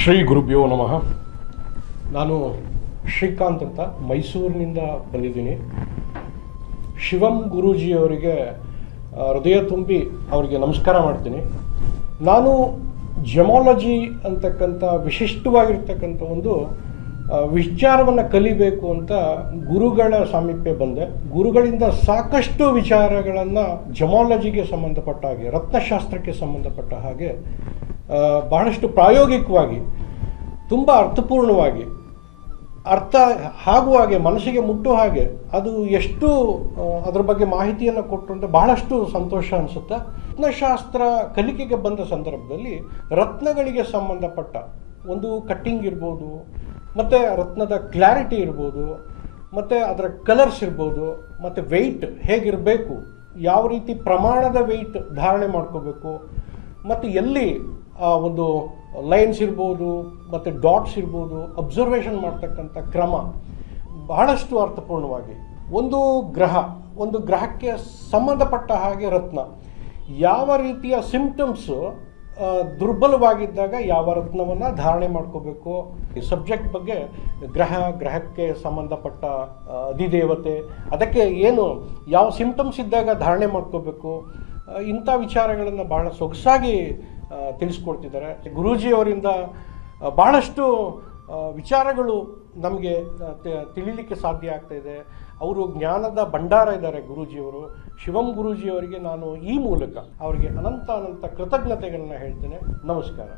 ಶ್ರೀ ಗುರುಭ್ಯೋ ನಮಃ. ನಾನು ಶ್ರೀಕಾಂತ್ ಅಂತ ಮೈಸೂರಿನಿಂದ ಬಂದಿದ್ದೀನಿ. ಶಿವಂ ಗುರೂಜಿಯವರಿಗೆ ಹೃದಯ ತುಂಬಿ ಅವರಿಗೆ ನಮಸ್ಕಾರ ಮಾಡ್ತೀನಿ. ನಾನು ಜಮಾಲಜಿ ಅಂತಕ್ಕಂಥ ವಿಶಿಷ್ಟವಾಗಿರ್ತಕ್ಕಂಥ ಒಂದು ವಿಚಾರವನ್ನು ಕಲಿಬೇಕು ಅಂತ ಗುರುಗಳ ಸಾಮೀಪ್ಯ ಬಂದೆ. ಗುರುಗಳಿಂದ ಸಾಕಷ್ಟು ವಿಚಾರಗಳನ್ನು ಜಮಾಲಜಿಗೆ ಸಂಬಂಧಪಟ್ಟ ಹಾಗೆ, ರತ್ನಶಾಸ್ತ್ರಕ್ಕೆ ಸಂಬಂಧಪಟ್ಟ ಹಾಗೆ ಬಹಳಷ್ಟು ಪ್ರಾಯೋಗಿಕವಾಗಿ, ತುಂಬ ಅರ್ಥಪೂರ್ಣವಾಗಿ, ಅರ್ಥ ಆಗುವ ಹಾಗೆ, ಮನಸ್ಸಿಗೆ ಮುಟ್ಟುವ ಹಾಗೆ, ಅದು ಎಷ್ಟು ಅದರ ಬಗ್ಗೆ ಮಾಹಿತಿಯನ್ನು ಕೊಟ್ಟರು ಅಂತ ಬಹಳಷ್ಟು ಸಂತೋಷ ಅನಿಸುತ್ತೆ. ರತ್ನಶಾಸ್ತ್ರ ಕಲಿಕೆಗೆ ಬಂದ ಸಂದರ್ಭದಲ್ಲಿ ರತ್ನಗಳಿಗೆ ಸಂಬಂಧಪಟ್ಟ ಒಂದು ಕಟ್ಟಿಂಗ್ ಇರ್ಬೋದು, ಮತ್ತು ರತ್ನದ ಕ್ಲಾರಿಟಿ ಇರ್ಬೋದು, ಮತ್ತು ಅದರ ಕಲರ್ಸ್ ಇರ್ಬೋದು, ಮತ್ತು ವೆಯ್ಟ್ ಹೇಗಿರಬೇಕು, ಯಾವ ರೀತಿ ಪ್ರಮಾಣದ ವೆಯ್ಟ್ ಧಾರಣೆ ಮಾಡ್ಕೋಬೇಕು, ಮತ್ತು ಎಲ್ಲಿ ಒಂದು ಲೈನ್ಸ್ ಇರ್ಬೋದು ಮತ್ತು ಡಾಟ್ಸ್ ಇರ್ಬೋದು ಅಬ್ಸರ್ವೇಷನ್ ಮಾಡ್ತಕ್ಕಂಥ ಕ್ರಮ ಬಹಳಷ್ಟು ಅರ್ಥಪೂರ್ಣವಾಗಿ. ಒಂದು ಗ್ರಹ, ಒಂದು ಗ್ರಹಕ್ಕೆ ಸಂಬಂಧಪಟ್ಟ ಹಾಗೆ ರತ್ನ. ಯಾವ ರೀತಿಯ ಸಿಂಪ್ಟಮ್ಸು ದುರ್ಬಲವಾಗಿದ್ದಾಗ ಯಾವ ರತ್ನವನ್ನು ಧಾರಣೆ ಮಾಡ್ಕೋಬೇಕು? ಈ ಸಬ್ಜೆಕ್ಟ್ ಬಗ್ಗೆ ಗ್ರಹ, ಗ್ರಹಕ್ಕೆ ಸಂಬಂಧಪಟ್ಟ ಅಧಿದೇವತೆ, ಅದಕ್ಕೆ ಏನು, ಯಾವ ಸಿಂಪ್ಟಮ್ಸ್ ಇದ್ದಾಗ ಧಾರಣೆ ಮಾಡ್ಕೋಬೇಕು? ಇಂಥ ವಿಚಾರಗಳನ್ನು ಬಹಳ ಸೊಗಸಾಗಿ ತಿಳಿಸ್ಕೊಡ್ತಿದ್ದಾರೆ. ಗುರೂಜಿಯವರಿಂದ ಬಹಳಷ್ಟು ವಿಚಾರಗಳು ನಮಗೆ ತಿಳಿಲಿಕ್ಕೆ ಸಾಧ್ಯ ಆಗ್ತಾ ಇದೆ. ಅವರು ಜ್ಞಾನದ ಭಂಡಾರ ಇದ್ದಾರೆ ಗುರೂಜಿಯವರು. ಶಿವಂ ಗುರೂಜಿಯವರಿಗೆ ನಾನು ಈ ಮೂಲಕ ಅವರಿಗೆ ಅನಂತ ಅನಂತ ಕೃತಜ್ಞತೆಗಳನ್ನು ಹೇಳ್ತೇನೆ. ನಮಸ್ಕಾರ.